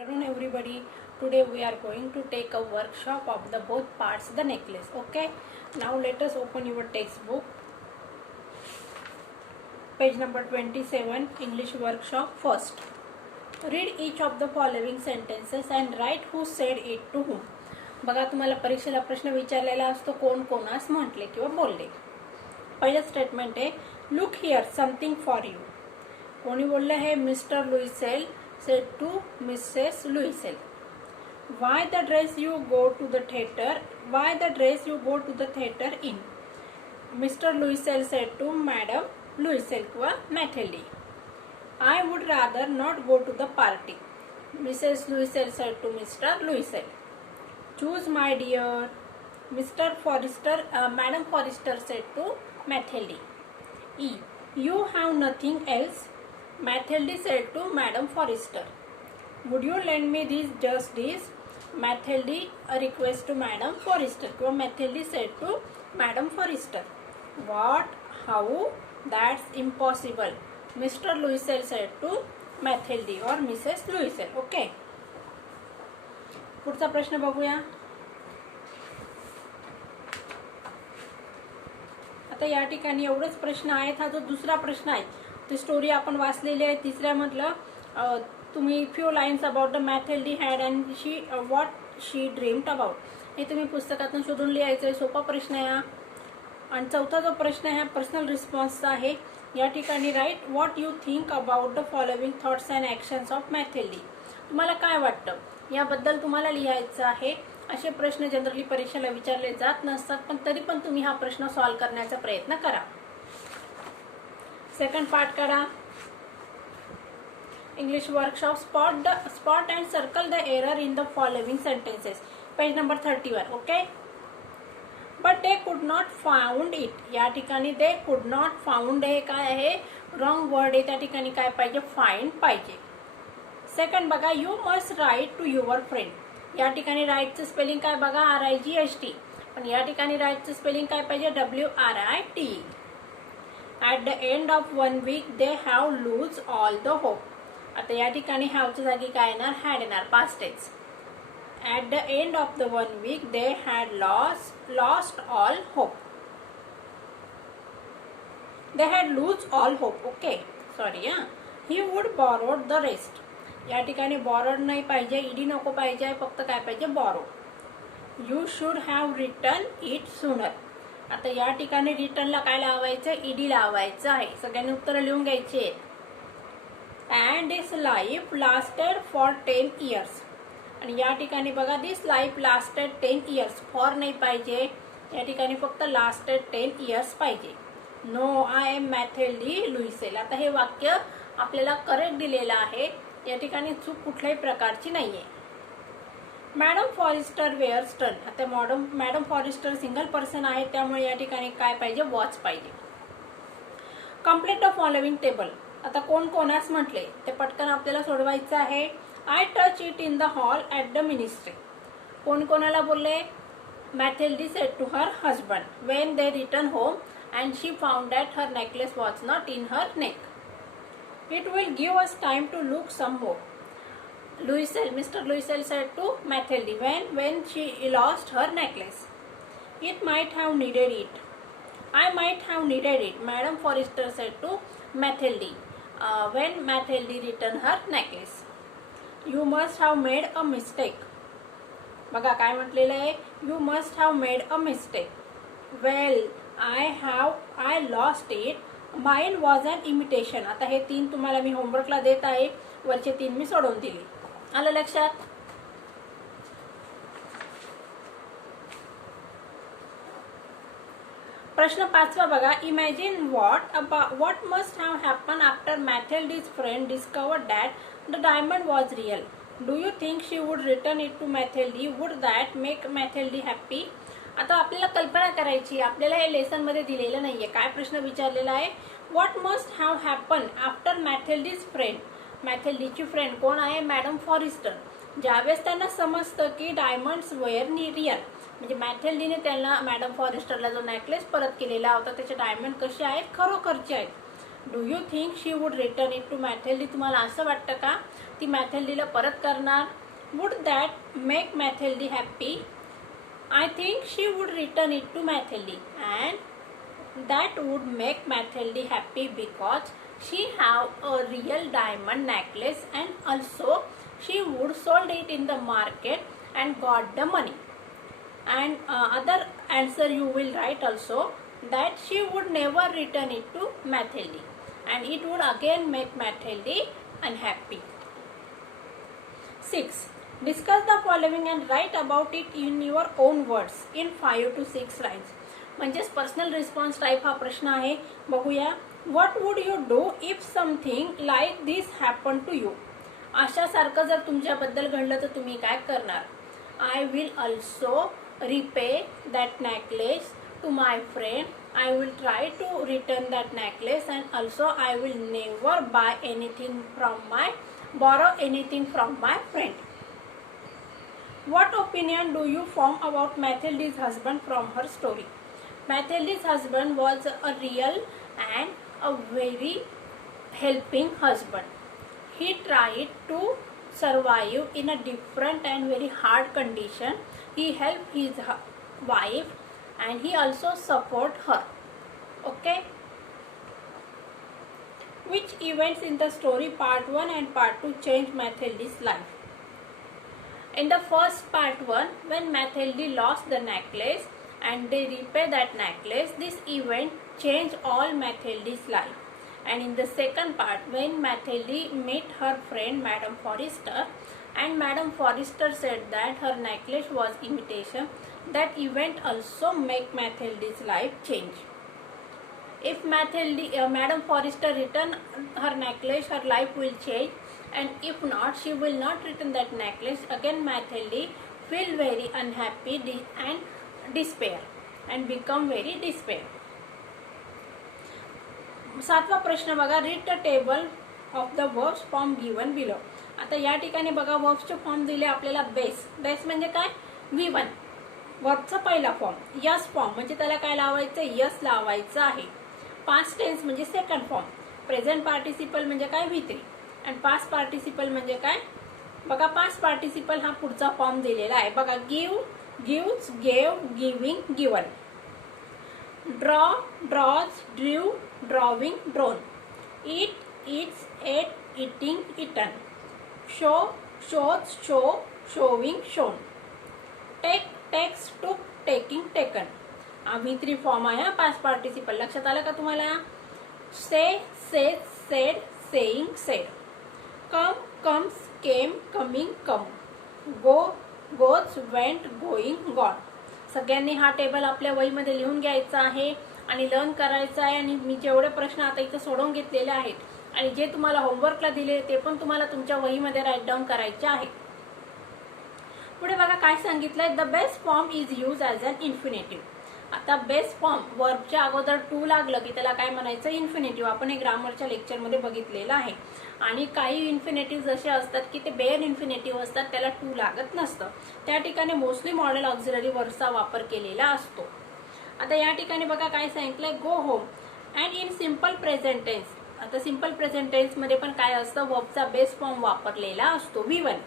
Afternoon everybody. Today we are going to take a workshop of the both parts the necklace. Okay, now let us open your textbook, page number 27, English workshop. First, read each of the following sentences and write who said it to whom. बघा, तुम्हाला परीक्षेला प्रश्न विचारलेला असतो कोण कोणास म्हटले किंवा बोलले. पहिलं स्टेटमेंट आहे, look here something for you. कोणी बोललं आहे? Mister Loisel said to Mrs. Louisel. Why the dress you go to the theater? Why the dress you go to the theater in? Mr. Louisel said to Madam Louisel किंवा Mathilde. I would rather not go to the party. Mrs. Louisel said to Mr. Louisel. Choose my dear. Madam Forrester said to Mathilde. E. You have nothing else? Mathilde said to Madam Forrester. Would you lend me this, just this? Mathilde request to Madam Forrester. Mathilde said to Madam Forrester. What? How? That's impossible. Mr. Louisel said to Mathilde or Mrs. Louisel. Okay. पुढचा प्रश्न बघूया. आता या ठिकाणी एवढेच प्रश्न आहेत. हा जो दुसरा प्रश्न आहे ती स्टोरी आपण वाचलेली आहे. तिसऱ्यामधलं तुम्ही few lines about the Mathilde had and she what she dreamed about हे तुम्ही पुस्तकातून शोधून लिहायचं आहे. सोपा प्रश्न आहे हा. आणि चौथा जो प्रश्न आहे पर्सनल रिस्पॉन्सचा आहे. या ठिकाणी write what you think about the following thoughts and actions of Mathilde. तुम्हाला काय वाटतं याबद्दल तुम्हाला लिहायचं आहे. असे प्रश्न जनरली परीक्षेला विचारले जात नसतात, पण तरी पण तुम्ही हा प्रश्न सॉल्व्ह करण्याचा प्रयत्न करा. सेकंड पार्ट करा. English workshop. Spot and circle the error in the following sentences. Page number 31. Okay. But they could not found it. या ठिकाणी they could not found हे काय आहे? Wrong word आहे. त्या ठिकाणी काय पाहिजे? Find पाहिजे. Second बघा, you must write to your friend. या ठिकाणी write चं स्पेलिंग काय बघा? RIGHT. पण या ठिकाणी write चं स्पेलिंग काय पाहिजे? WRIT. At the end of 1 week they have lose all the hope. आता या ठिकाणी have च्या जागी काय येणार? had येणार. past tense. At the end of the 1 week they had lost all hope. They had lose all hope. Okay. Sorry हा. He would borrow the rest. या ठिकाणी borrowed नाही पाहिजे, ईडी नको पाहिजे, फक्त काय पाहिजे? borrow. You should have written it sooner. आता या ठिकाणी रिटर्नला काय लावायचं? ईडी लावायचं आहे. सगळ्यांनी उत्तर लिहून घ्यायचे. And this life lasted for 10 years. आणि या ठिकाणी बघा, this life lasted 10 years. For नाही पाहिजे, या ठिकाणी फक्त लास्टेड 10 years पाहिजे. No, I am Mathilde Loisel. आता हे वाक्य आपल्याला करेक्ट दिलेलं आहे. या ठिकाणी चूक कुठल्याही प्रकारची नाहीये. Madam Forestier wears turn. आता मॅडम फॉरेस्टर सिंगल पर्सन आहे, त्यामुळे या ठिकाणी काय पाहिजे? वॉच पाहिजे. Complete the following table. आता कोण कोणास म्हटले ते पटकन आपल्याला सोडवायचं आहे. I touch it in the hall at the ministry. कोण कोणाला बोलले? Mathilde said to her husband when they return home and she found that her necklace was not in her neck. It will give us time to look some more. Mr. Louisel said to Mathilde when she lost her necklace. It might have needed it. I might have needed it. Madam Forrester said to Mathilde when Mathilde returned her necklace. You must have made a mistake. बघा काय म्हटलेलं आहे? You must have made a mistake. Well, I lost it. Mine was an imitation. आता हे 3 तुम्हाला मी होमवर्कला देत आहे. वरचे 3 मी सोडवून दिले. आलं लक्षात? प्रश्न 5वा बघा. Imagine what must have happened after Mathilde's friend discovered that the diamond was real. Do you think she would return it to Mathilde? Would that make Mathilde happy? आता आपल्याला कल्पना करायची. आपल्याला हे लेसन मध्ये दिलेलं नाहीये. काय प्रश्न विचारलेला आहे? What must have happened after Mathilde's friend. मॅथेल्डीची फ्रेंड कोण आहे? Madam Forestier. ज्यावेळेस त्यांना समजतं की डायमंड्स वेअर रिअल, म्हणजे मॅथेल्डीने त्यांना मॅडम फॉरेस्टरला जो नेकलेस परत केलेला होता त्याचे डायमंड कसे आहेत? खरोखरचे आहेत. Do you think she would return it to Mathilde? तुम्हाला असं वाटतं का ती मॅथेल्डीला परत करणार? Would that make Mathilde happy? I think she would return it to Mathilde and that would make Mathilde happy because she have a real diamond necklace and also she would sold it in the market and got the money. And other answer you will write also that she would never return it to Mathilde and it would again make Mathilde unhappy. 6. Discuss the following and write about it in your own words in 5 to 6 lines. म्हणजेच personal response type हा प्रश्न आहे. बघूया. What would you do if something like this happened to you? अशासारखं जर तुमच्याबद्दल घडलं तर तुम्ही काय करणार? I will also repay that necklace to my friend. I will try to return that necklace and also I will never buy anything borrow anything from my friend. What opinion do you form about Mathilde's husband from her story? Mathilde's husband was a real and a very helping husband. He tried to survive in a different and very hard condition. He helped his wife and he also support her. Okay. Which events in the story part 1 and part 2 changed Mathilde's life? In the first part 1, when Mathilde lost the necklace and they repay that necklace, this event changed all Mathilde's life. And in the second part, when Mathilde met her friend Madame Forrester and Madame Forrester said that her necklace was imitation, that event also make Mathilde's life change. If Madame Forrester return her necklace, her life will change, and if not, she will not return that necklace. Again Mathilde feel very unhappy and despair and become very despair. 7वा प्रश्न बघा. Read the table of the verbs form given below. आता या ठिकाणी बघा वर्ब्सचे form दिले आपल्याला. Base म्हणजे काय? V1 वर्बचा पहिला फॉर्म. यस फॉर्म म्हणजे त्याला काय लावायचं? यस लावायचं आहे. पास्ट टेन्स म्हणजे सेकंड फॉर्म. प्रेझेंट पार्टिसिपल म्हणजे काय? V3 आणि पास्ट पार्टिसिपल म्हणजे काय? बघा पास्ट पार्टिसिपल हा पुढचा फॉर्म दिलेला आहे. बघा give, gives, gave, giving, given. Draw, draws, drew, drawing, drawn. Eat, eats, ate, eating, eaten. Show, shows, show, showing, shown. Take, takes, took, taking, taken. V3 form आहे हा पास्ट पार्टिसिपल. लक्षात आलं का तुम्हाला? Say, says, said, saying, said. Come, comes, came, coming, come. Go, goes, went, going, gone. सगळ्यांनी हा table आपल्या वहीमध्ये लिहून घ्यायचा आहे आणि लर्न करायचं आहे. आणि मी जेवढे प्रश्न आता इथे सोडवून घेतलेले आहेत आणि जे तुम्हाला होमवर्कला दिले ते पण तुम्हाला तुमच्या वहीमध्ये राईट डाऊन करायचे आहे. पुढे बघा काय सांगितलंय. The best form is use as an infinitive. आता बेस्ट फॉर्म वर्बच्या अगोदर टू लागलं की त्याला काय म्हणायचं? इन्फिनेटिव्ह. आपण हे ग्रामरच्या लेक्चरमध्ये बघितलेलं आहे. आणि काही इन्फिनेटिव्ह असे असतात की ते बेअर इन्फिनेटिव्ह असतात, त्याला टू लागत नसतं. त्या ठिकाणी मोस्टली मॉडेल ऑक्झिलरी वर्बचा वापर केलेला असतो. आता या ठिकाणी बघा काय सांगितलंय. Go home and in simple present tense. आता सिम्पल प्रेझेंट टेन्स मध्ये पण काय असतं? वर्बचा बेस फॉर्म वापरलेला असतो. V1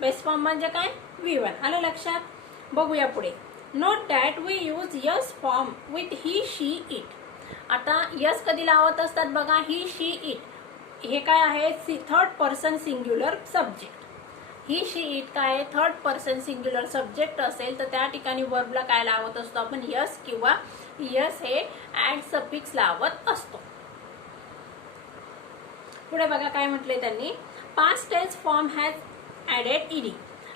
बेस फॉर्म म्हणजे काय? V1. आलं लक्षात? बघूया पुढे. Note that we use s form with he, she, it. आता यस कधी लावत असतात बघा? He, she, it. हे काय आहे? Third person singular subject. He, she, it काय आहे? थर्ड पर्सन सिंग्युलर सब्जेक्ट असेल तर त्या ठिकाणी वर्बला काय लावत असतो आपण? यस किंवा यस हे ऍड सफिक्स लावत असतो. पुढे बघा काय म्हटले त्यांनी. Past tense form has added ED.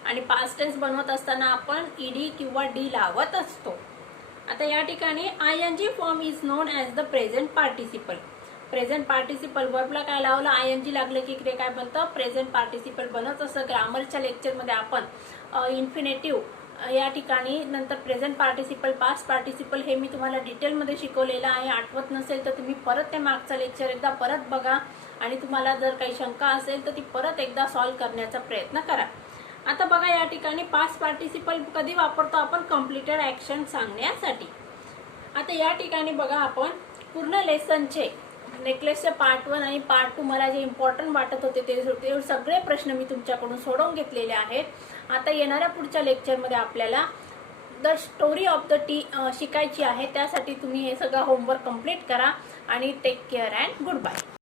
आणि पास्ट टेन्स बनवत असताना आपण ईडी किंवा डी लावत असतो. आता या ठिकाणी ING form is known as the present participle. Present participle वर्बला काय लावलं? आयएनजी लागलं की इकडे काय बनतं? प्रेझेंट पार्टिसिपल बनत असं. ग्रामरच्या लेक्चरमध्ये आपण इन्फिनेटिव्ह या ठिकाणी नंतर प्रेझेंट पार्टिसिपल, पास्ट पार्टिसिपल हे मी तुम्हाला डिटेलमध्ये शिकवलेलं आहे. आठवत नसेल तर तुम्ही परत ते मागचं लेक्चर एकदा परत बघा आणि तुम्हाला जर काही शंका असेल तर ती परत एकदा सॉल्व्ह करण्याचा प्रयत्न करा. आता बघा या ठिकाणी पास्ट पार्टिसिपल कधी वापरतो आपण? कंप्लीटेड ॲक्शन सांगण्यासाठी. आता या ठिकाणी बघा आपण पूर्ण लेसनचे नेकलेसचे पार्ट 1 आणि पार्ट 2 मला जे इम्पॉर्टंट वाटत होते ते सगळे प्रश्न मी तुमच्याकडून सोडवून घेतलेले आहेत। आता येणाऱ्या पुढच्या लेक्चरमध्ये आपल्याला the story of the T शिकायची आहे। त्यासाठी तुम्ही हे सगळं होमवर्क कंप्लीट करा आणि take care and good bye.